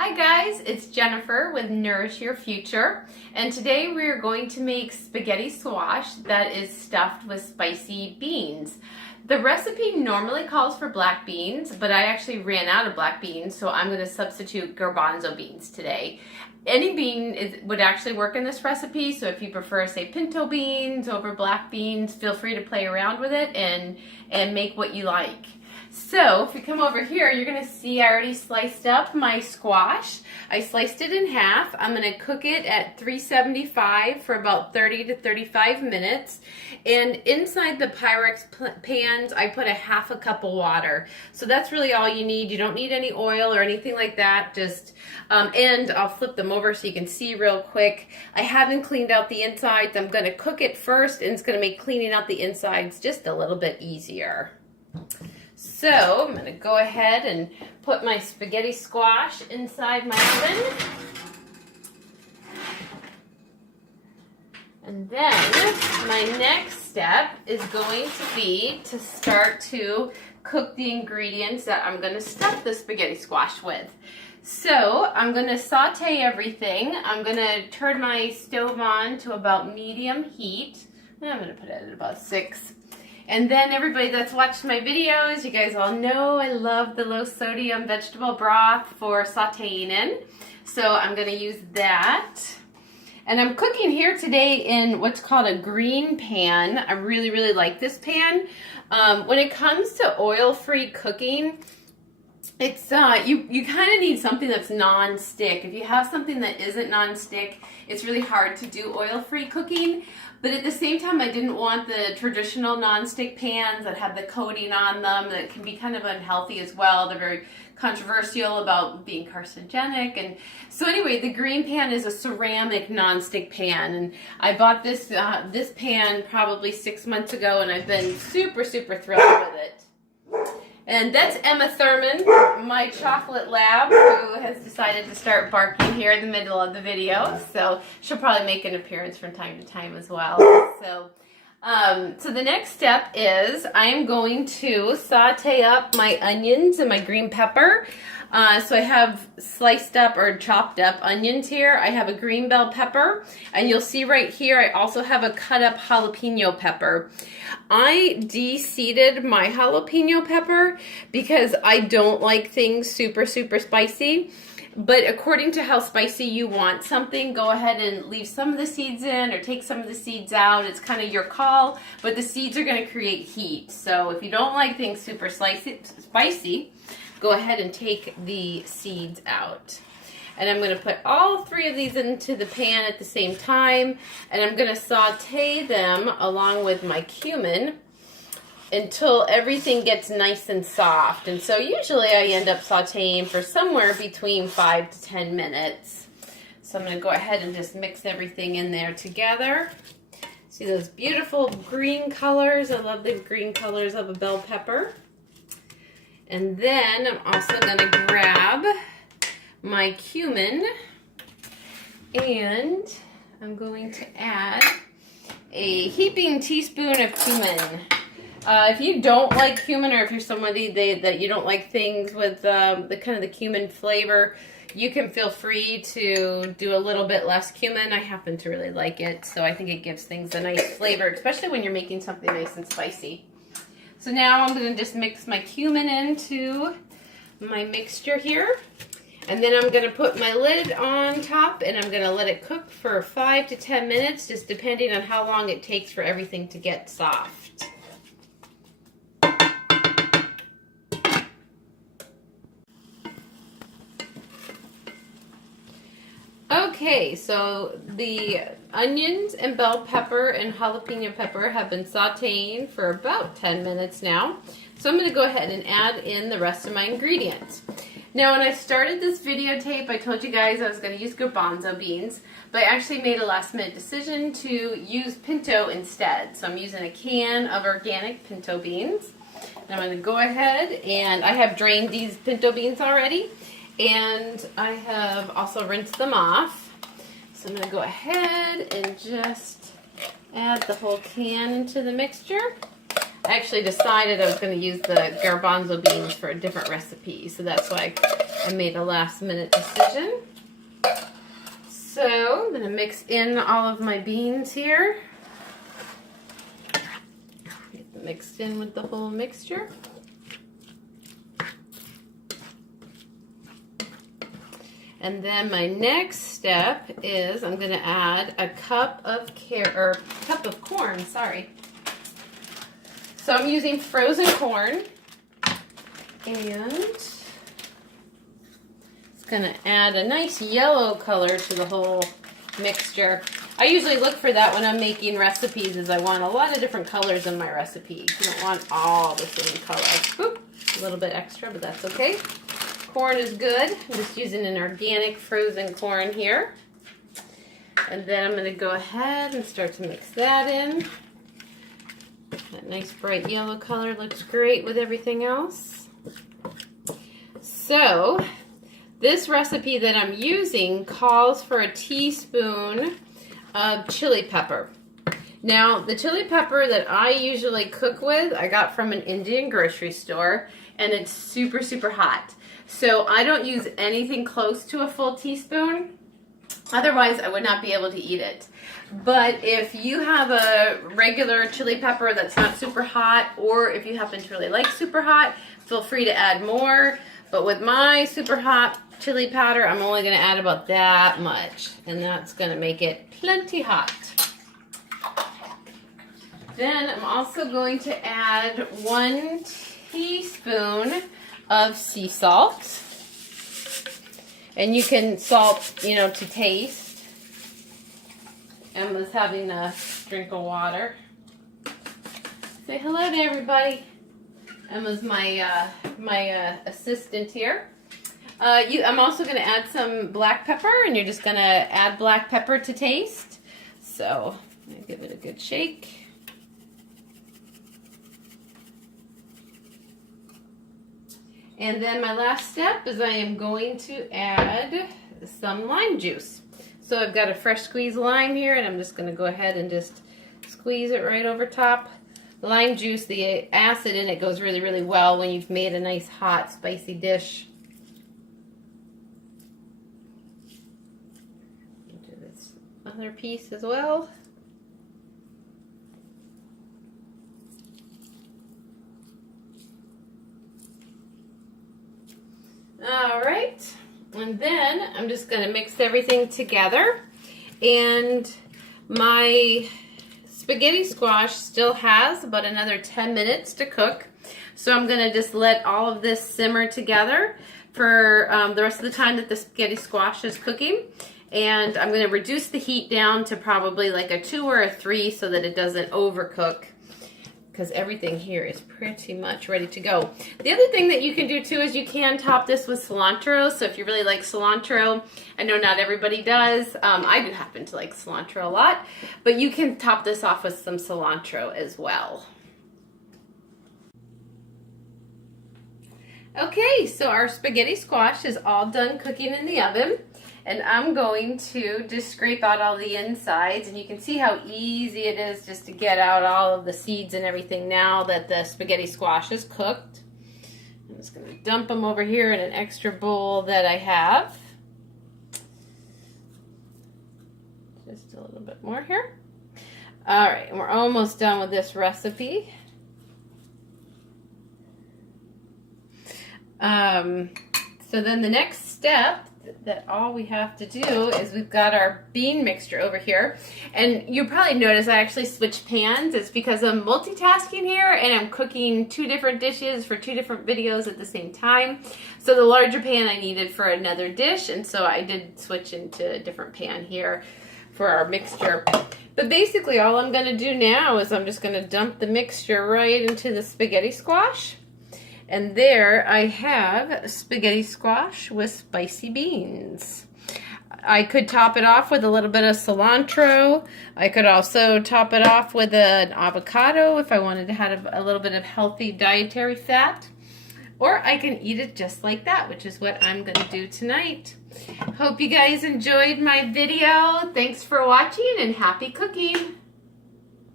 Hi guys, it's Jennifer with Nourish Your Future, and today we are going to make spaghetti squash that is stuffed with spicy beans. The recipe normally calls for black beans, but I actually ran out of black beans, so I'm going to substitute garbanzo beans today. Any bean would actually work in this recipe, so if you prefer, say, pinto beans over black beans, feel free to play around with it and make what you like. So if you come over here, you're going to see I already sliced up my squash. I sliced it in half. I'm going to cook it at 375 for about 30 to 35 minutes. And inside the Pyrex pans, I put a half a cup of water. So that's really all you need. You don't need any oil or anything like that. Just and I'll flip them over so you can see real quick. I haven't cleaned out the insides. I'm going to cook it first, and it's going to make cleaning out the insides just a little bit easier. So I'm going to go ahead and put my spaghetti squash inside my oven. And then my next step is going to be to start to cook the ingredients that I'm going to stuff the spaghetti squash with. So I'm going to saute everything. I'm going to turn my stove on to about medium heat. I'm going to put it at about 6. And then everybody that's watched my videos, you guys all know I love the low sodium vegetable broth for sauteing in. So I'm going to use that. And I'm cooking here today in what's called a green pan. I really, really like this pan. When it comes to oil-free cooking, it's you kind of need something that's non-stick. If you have something that isn't non-stick, it's really hard to do oil-free cooking. But at the same time, I didn't want the traditional non-stick pans that have the coating on them that can be kind of unhealthy as well. They're very controversial about being carcinogenic. And so anyway, the green pan is a ceramic non-stick pan. And I bought this this pan probably 6 months ago, and I've been super, super thrilled with it. And that's Emma Thurman, my chocolate lab, who has decided to start barking here in the middle of the video. So she'll probably make an appearance from time to time as well. So the next step is I'm going to saute up my onions and my green pepper. So I have sliced up or chopped up onions here. I have a green bell pepper, and you'll see right here I also have a cut up jalapeno pepper. I de-seeded my jalapeno pepper because I don't like things super, super spicy. But according to how spicy you want something, go ahead and leave some of the seeds in or take some of the seeds out. It's kind of your call, but the seeds are going to create heat. So if you don't like things super spicy, go ahead and take the seeds out. And I'm going to put all 3 of these into the pan at the same time. And I'm going to saute them along with my cumin until everything gets nice and soft. And so usually I end up sauteing for somewhere between 5 to 10 minutes. So I'm going to go ahead and just mix everything in there together. See those beautiful green colors? I love the green colors of a bell pepper. And then I'm also going to grab my cumin, and I'm going to add a heaping teaspoon of cumin. If you don't like cumin, or if you're somebody that you don't like things with the kind of the cumin flavor, you can feel free to do a little bit less cumin. I happen to really like it, so I think it gives things a nice flavor, especially when you're making something nice and spicy. So now I'm going to just mix my cumin into my mixture here. And then I'm going to put my lid on top, and I'm going to let it cook for 5 to 10 minutes, just depending on how long it takes for everything to get soft. Okay, so the onions and bell pepper and jalapeno pepper have been sauteing for about 10 minutes now. So I'm going to go ahead and add in the rest of my ingredients. Now, when I started this videotape, I told you guys I was going to use garbanzo beans, but I actually made a last-minute decision to use pinto instead. So I'm using a can of organic pinto beans. And I'm going to go ahead, and I have drained these pinto beans already, and I have also rinsed them off. So I'm going to go ahead and just add the whole can into the mixture. I actually decided I was going to use the garbanzo beans for a different recipe, so that's why I made a last minute decision. So I'm going to mix in all of my beans here. Get them mixed in with the whole mixture. And then my next step is I'm going to add a cup of corn, sorry. So I'm using frozen corn, and it's going to add a nice yellow color to the whole mixture. I usually look for that when I'm making recipes, is I want a lot of different colors in my recipe. You don't want all the same color. Oop, a little bit extra, but that's okay. Corn is good. I'm just using an organic frozen corn here. And then I'm going to go ahead and start to mix that in. That nice bright yellow color looks great with everything else. So, this recipe that I'm using calls for a teaspoon of chili pepper. Now, the chili pepper that I usually cook with, I got from an Indian grocery store, and it's super, super hot. So I don't use anything close to a full teaspoon. Otherwise, I would not be able to eat it. But if you have a regular chili pepper that's not super hot, or if you happen to really like super hot, feel free to add more. But with my super hot chili powder, I'm only going to add about that much. And that's going to make it plenty hot. Then I'm also going to add 1 teaspoon of sea salt, and you can salt, to taste. Emma's having a drink of water. Say hello to everybody. Emma's my assistant here. I'm also going to add some black pepper, and you're just going to add black pepper to taste. So I'm going to give it a good shake. And then my last step is I am going to add some lime juice. So I've got a fresh squeezed lime here, and I'm just going to go ahead and just squeeze it right over top. The lime juice, the acid in it goes really, really well when you've made a nice hot, spicy dish. Do this other piece as well. All right, and then I'm just going to mix everything together, and my spaghetti squash still has about another 10 minutes to cook, so I'm going to just let all of this simmer together for the rest of the time that the spaghetti squash is cooking, and I'm going to reduce the heat down to probably like a 2 or a 3 so that it doesn't overcook, because everything here is pretty much ready to go. The other thing that you can do too is you can top this with cilantro. So if you really like cilantro, I know not everybody does. I do happen to like cilantro a lot, but you can top this off with some cilantro as well. Okay, so our spaghetti squash is all done cooking in the oven. And I'm going to just scrape out all the insides, and you can see how easy it is just to get out all of the seeds and everything now that the spaghetti squash is cooked. I'm just going to dump them over here in an extra bowl that I have. Just a little bit more here. All right, and we're almost done with this recipe. So then the next step that all we have to do is we've got our bean mixture over here, and you probably notice I actually switched pans. It's because I'm multitasking here and I'm cooking 2 different dishes for 2 different videos at the same time. So the larger pan I needed for another dish, and so I did switch into a different pan here for our mixture. But basically all I'm going to do now is I'm just going to dump the mixture right into the spaghetti squash. And there I have spaghetti squash with spicy beans. I could top it off with a little bit of cilantro. I could also top it off with an avocado if I wanted to have a little bit of healthy dietary fat. Or I can eat it just like that, which is what I'm going to do tonight. Hope you guys enjoyed my video. Thanks for watching and happy cooking.